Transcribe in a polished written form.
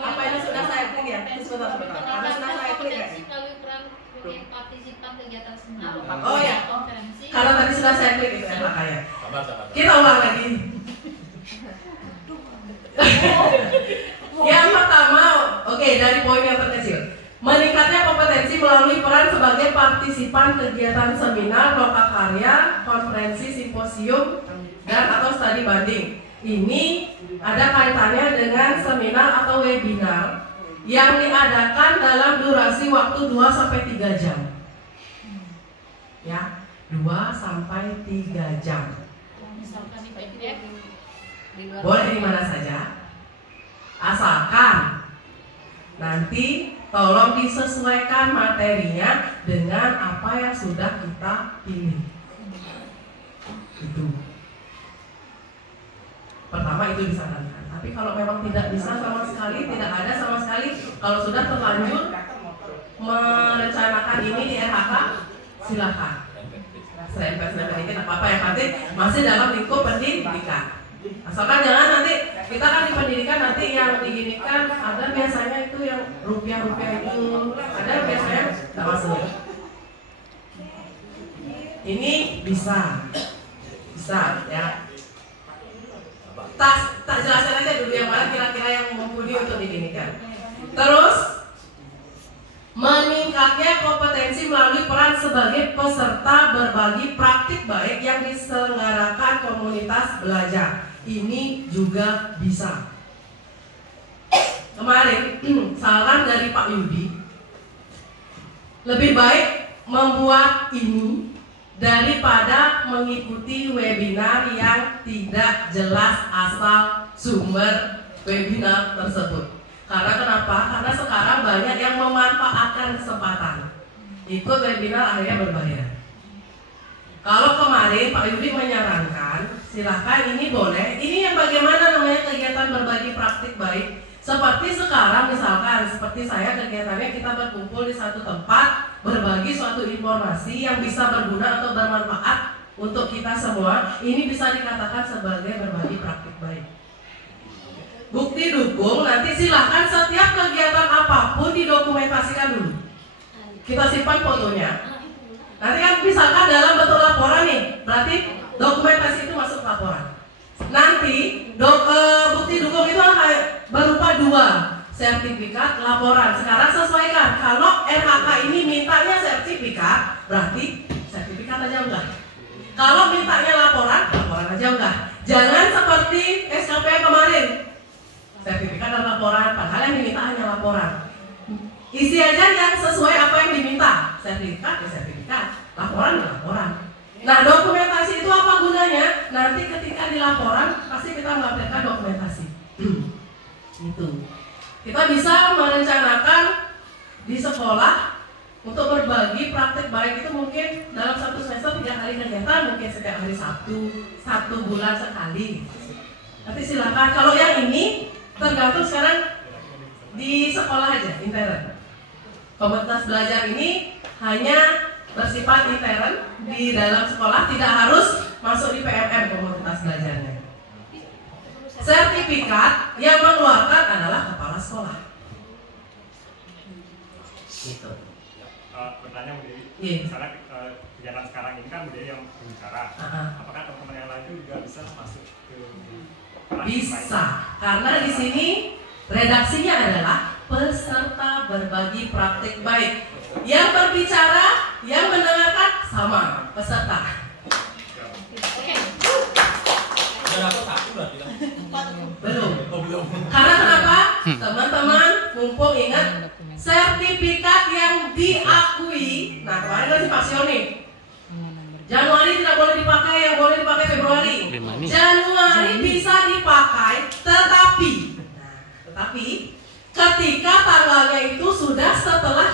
Apa ini sudah saya klik ya? Sebentar. Apa sudah saya klik ya? Partisipan kegiatan seminar. Oh ya. Konferensi. Kalau tadi sudah saya klik itu ya makanya. Kita ulang lagi. Yang pertama, oke, dari poin yang terkecil. Meningkatnya kompetensi melalui peran sebagai partisipan kegiatan seminar, lokakarya, konferensi, simposium, dan atau studi banding. Ini ada kaitannya dengan seminar atau webinar yang diadakan dalam durasi waktu 2-3 jam. Ya, 2-3 jam. Misalkan di PDF Boleh di mana saja. Asalkan nanti tolong disesuaikan materinya dengan apa yang sudah kita pilih. Itu. Pertama itu disarankan. Tapi kalau memang tidak bisa sama sekali, tidak ada sama sekali, kalau sudah terlanjur merencanakan ini di RHK, silakan. Selain dikit apa-apa yang penting masih dalam lingkup pendidikan. Asalkan jangan nanti kita kan di pendidikan nanti yang diginikan ada biasanya itu yang rupiah itu ada biasanya nggak masuk. Ini bisa ya. Tak jelaskan aja dulu yang mana kira-kira yang mumpuni untuk diginikan. Terus meningkatnya kompetensi melalui peran sebagai peserta berbagi praktik baik yang diselenggarakan komunitas belajar. Ini juga bisa. Kemarin saran dari Pak Yudi, lebih baik membuat ini daripada mengikuti webinar yang tidak jelas asal sumber webinar tersebut. Karena kenapa? Karena sekarang banyak yang memanfaatkan kesempatan. Ikut webinar akhirnya berbayar. Kalau kemarin Pak Yudi menyarankan, silahkan ini boleh. Ini yang bagaimana namanya kegiatan berbagi praktik baik. Seperti sekarang misalkan, seperti saya kegiatannya kita berkumpul di satu tempat, berbagi suatu informasi yang bisa berguna atau bermanfaat untuk kita semua. Ini bisa dikatakan sebagai berbagi praktik baik. Bukti dukung, nanti silahkan setiap kegiatan apapun didokumentasikan dulu. Kita simpan fotonya. Nanti kan misalkan dalam bentuk laporan nih, berarti dokumentasi itu masuk laporan. Nanti bukti dukung itu berupa 2, sertifikat, laporan. Sekarang sesuaikan. Kalau RHK ini mintanya sertifikat, berarti sertifikat aja enggak. Kalau mintanya laporan aja enggak. Jangan seperti SKP kemarin, sertifikat dan laporan, padahal yang diminta hanya laporan. Isi aja yang sesuai apa yang diminta. Sertifikat ya sertifikat, laporan ya laporan. Nah, dokumentasi itu apa gunanya? Nanti ketika di laporan pasti kita melampirkan dokumentasi. Itu. Kita bisa merencanakan di sekolah untuk berbagi praktek baik itu mungkin dalam satu semester 3 kali kegiatan, mungkin setiap hari Sabtu, 1 bulan sekali. Nanti silakan. Kalau yang ini tergantung sekarang di sekolah aja, intern. Komunitas belajar ini hanya bersifat intern di dalam sekolah, tidak harus masuk di PMM komunitas belajarnya. Sertifikat yang mengeluarkan adalah kepala sekolah. Gitu. Bertanya Bu Dewi, misalnya kegiatan sekarang ini kan Bu Dewi yang berbicara, apakah teman-teman yang lain juga bisa masuk ke bisa, karena di sini redaksinya adalah peserta berbagi praktik baik. Yang berbicara, yang mendengarkan sama peserta. Belum. Karena kenapa? Teman-teman mumpung ingat sertifikat yang diakui. Nah, kemarin kan si Pak Sioni, Januari tidak boleh dipakai, yang boleh dipakai Februari. Januari bisa dipakai, tetapi ketika tanggalnya itu sudah setelah